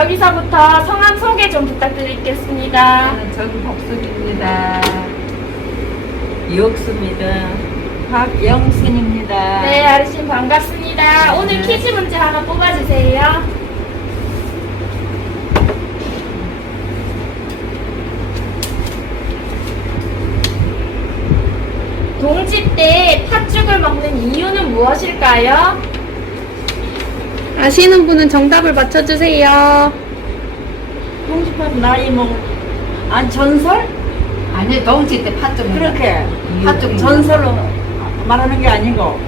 먼저부터 성함 소개 좀 부탁드리겠습니다. 저는 정복숙입니다. 이옥수입니다. 박영순입니다. 네, 아르신 반갑습니다. 오늘 퀴즈 문제 하나 뽑아주세요. 동지 때 팥죽을 먹는 이유는 무엇일까요? 아시는 분은 정답을 맞춰주세요. 동집합 나이 뭐, 안 전설? 아니 동지 때 팥좀 그렇게 팥죽 전설로 말하는 게 아니고,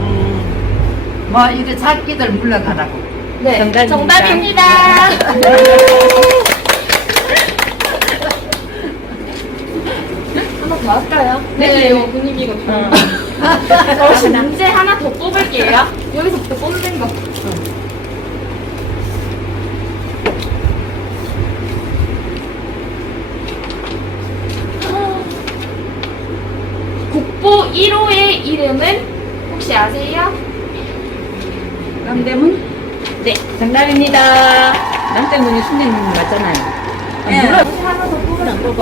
음, 뭐 이제 작기들 물러가라고 네, 정답입니다. 정답입니다. 하나 더 할까요? 네, 네. 분위기가 어. 저 혹시 문제 하나 더 뽑을게요. 여기서부터 뽑는 거. 국보 1호의 이름은 혹시 아세요? 남대문? 네, 정답입니다. 남대문이 순대님 맞잖아요. 네. 혹시 하나 더 뽑을게요. 또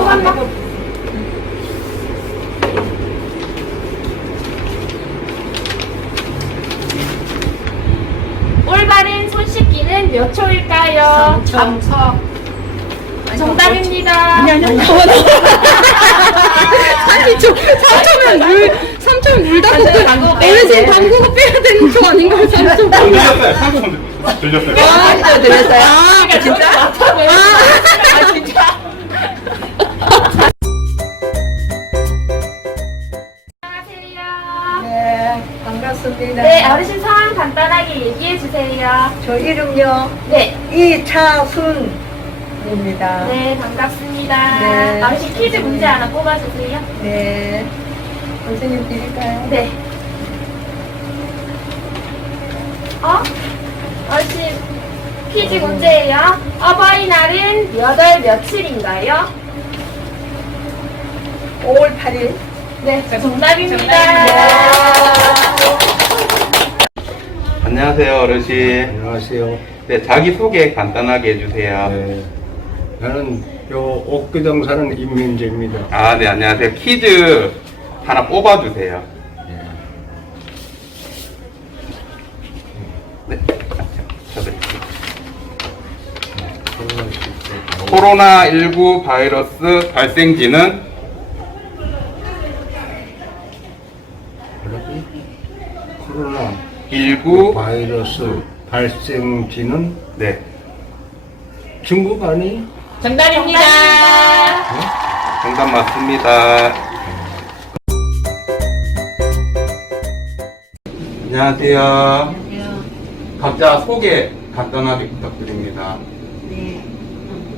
올바른 손 씻기는 몇 초일까요? 삼초 정답입니다. 아니, 아니, 아니. 3초, 3초면 물, 3초면 물 당구가 담그고, 빼야 어르신 돼. 담그고 빼야 되는 초 아닌가요, 3초? 들렸어요. 상품 들렸어요. 아, 들렸어요? 아, 진짜? 아, 진짜. 안녕하세요. 네, 반갑습니다. 네, 어르신 간단하게 얘기해 주세요. 저 이름요, 네, 이차순입니다. 네, 반갑습니다. 네. 어르신 퀴즈 문제 하나 뽑아주세요. 네. 선생님 드릴까요? 네. 어? 어르신 퀴즈 문제예요. 어버이날은 몇 월 며칠인가요? 5월 8일. 네, 정답입니다. 안녕하세요, 어르신. 안녕하세요. 네, 자기 소개 간단하게 해주세요. 네. 나는 요 옥교동 사는 임민재입니다. 아, 네, 안녕하세요. 퀴즈 하나 뽑아주세요. 네, 저도 코로나19 바이러스 발생지는 코로나 19 바이러스 발생지는 네, 중국 아니? 정답입니다. 정답 맞습니다. 안녕하세요. 각자 소개 간단하게 부탁드립니다. 네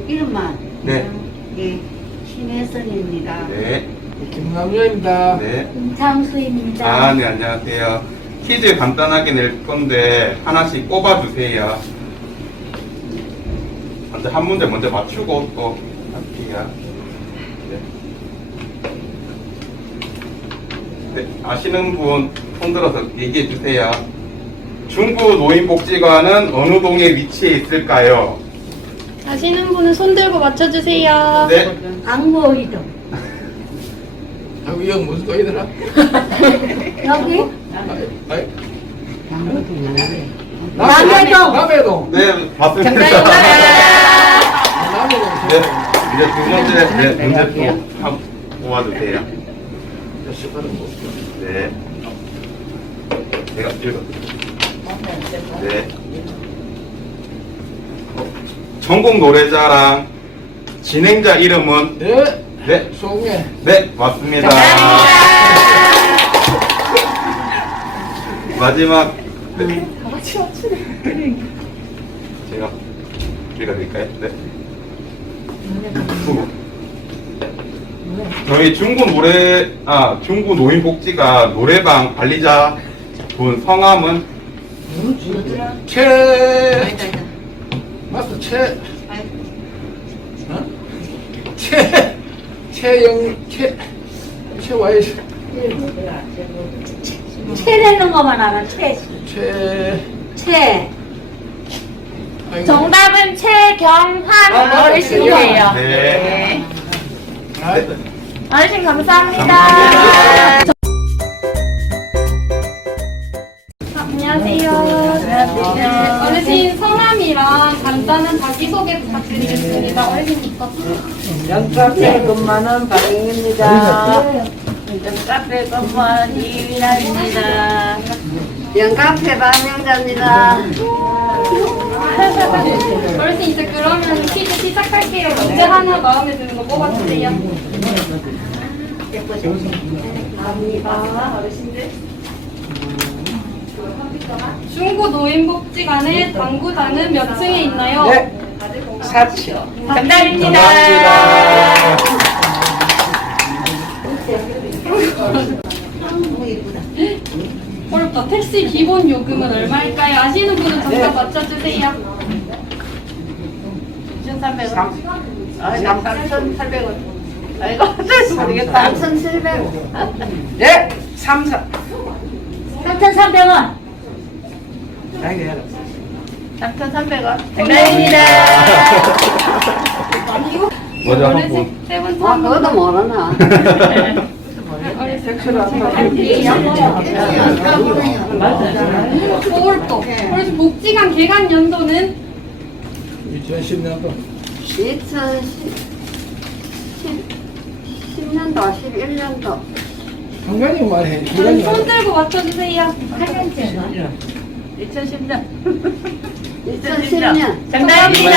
이름만 네, 예 신혜선입니다 네, 김남자입니다. 네. 임창수입니다. 아, 네, 안녕하세요. 퀴즈 간단하게 낼 건데 하나씩 뽑아주세요. 먼저 한 문제 먼저 맞추고 또 할게요. 네. 네, 아시는 분 손들어서 얘기해 주세요. 중구 노인복지관은 어느 동에 위치해 있을까요? 아시는 분은 손 들고 맞춰주세요. 네, 악모 이동 여기 형 무슨 거이더라? 여기 아이, 남해동 남해동. 네, 맞습니다. 정답입니다. 남해동. 네, 이제 두 번째 네, 문제 또 한- 뽑아주세요. 시간은 못 써. 네. 내가 읽어드릴게요. 네. 어, 전국 노래자랑 진행자 이름은 네, 네, 송해. 네 맞습니다. 마지막 네. 제가 읽어드릴까요? 네. 저희 중구 노래 아 중구 노인복지가 노래방 관리자 분 성함은 최, 맞다, 최, 어? 최, 최영, 최, 최와이, 채내는 것만 알아 채 최, 채. 정답은 최경환 어르신이에요. 네. 어르신 감사합니다. 안녕하세요. 네, 어르신 간단한 자기소개 부탁드리겠습니다. 어르신부터. 영카페 근무하는 박영입니다. 영카페 근무하는 이민아입니다. 영카페 박명자입니다. 어르신 이제 그러면 퀴즈 시작할게요. 문제 하나 마음에 드는 거 뽑아주세요. 감사합니다. 어르신들. 중구 노인복지관의 당구장은 몇 층에 있나요? 네. 사치요. 정답입니다. 어렵다. 택시 기본 요금은 얼마일까요? 아시는 분은 정답 맞춰주세요. 2,300원. 아, 3,800원. 아이고, 모르겠다. 3,700원. 네, 3, 4. 3,300원. 자기 해라. 3,300원. 정답입니다. 먼저 한세 아. 그것도 모르나. 고울도 어르신 복지관 개관 연도는 2010년도 2010년도, 11년도. 상관이 말해. 그럼 손 들고 맞춰주세요. 2010년. 2010년. 정답입니다.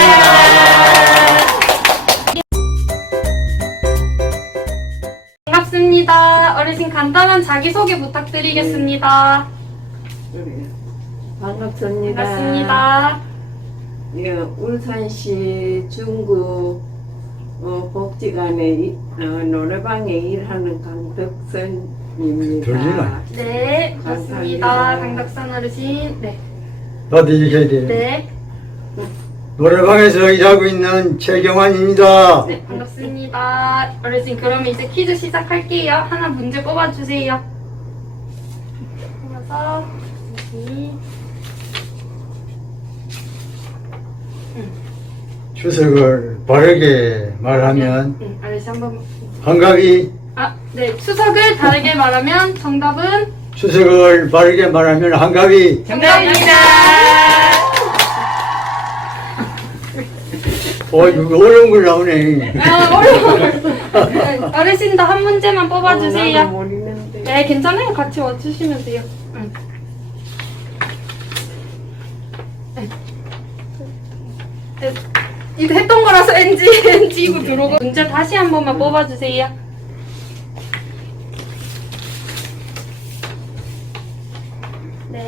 반갑습니다. 어르신 간단한 자기소개 부탁드리겠습니다. 반갑습니다. 반갑습니다. 예, 울산시 중구 어, 복지관에 이- 어, 노래방에 일하는 강덕선 들리나? 네, 반갑습니다. 감사합니다. 강덕선 어르신. 네. 나도 이겨야 돼. 네. 노래방에서 일하고 있는 최경환입니다. 네, 반갑습니다. 어르신, 그러면 이제 퀴즈 시작할게요. 하나 문제 뽑아주세요. 하나, 여기. 추석을 바르게 말하면 응, 어르신 한 번. 아, 네. 추석을 다르게 말하면 정답은 추석을 바르게 말하면 한가위 정답입니다. 어 이거 어려운 걸 나오네. 아, 어려워. 네, 어르신 도 한 문제만 어, 뽑아주세요. 모르는데. 네, 괜찮아요. 같이 맞추시면 돼요. 응. 네. 네, 이거 했던 거라서 NG, NG고 들어오고. 문제 다시 한 번만 뽑아주세요.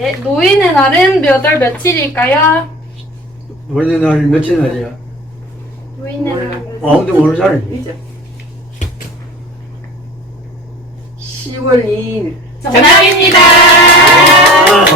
네, 노인의 날은 몇 월 며칠일까요? 어느 날 며칠 날이야? 노인의 날. 아무도 모르잖아. 이제 10월 2일. 정답입니다. 아,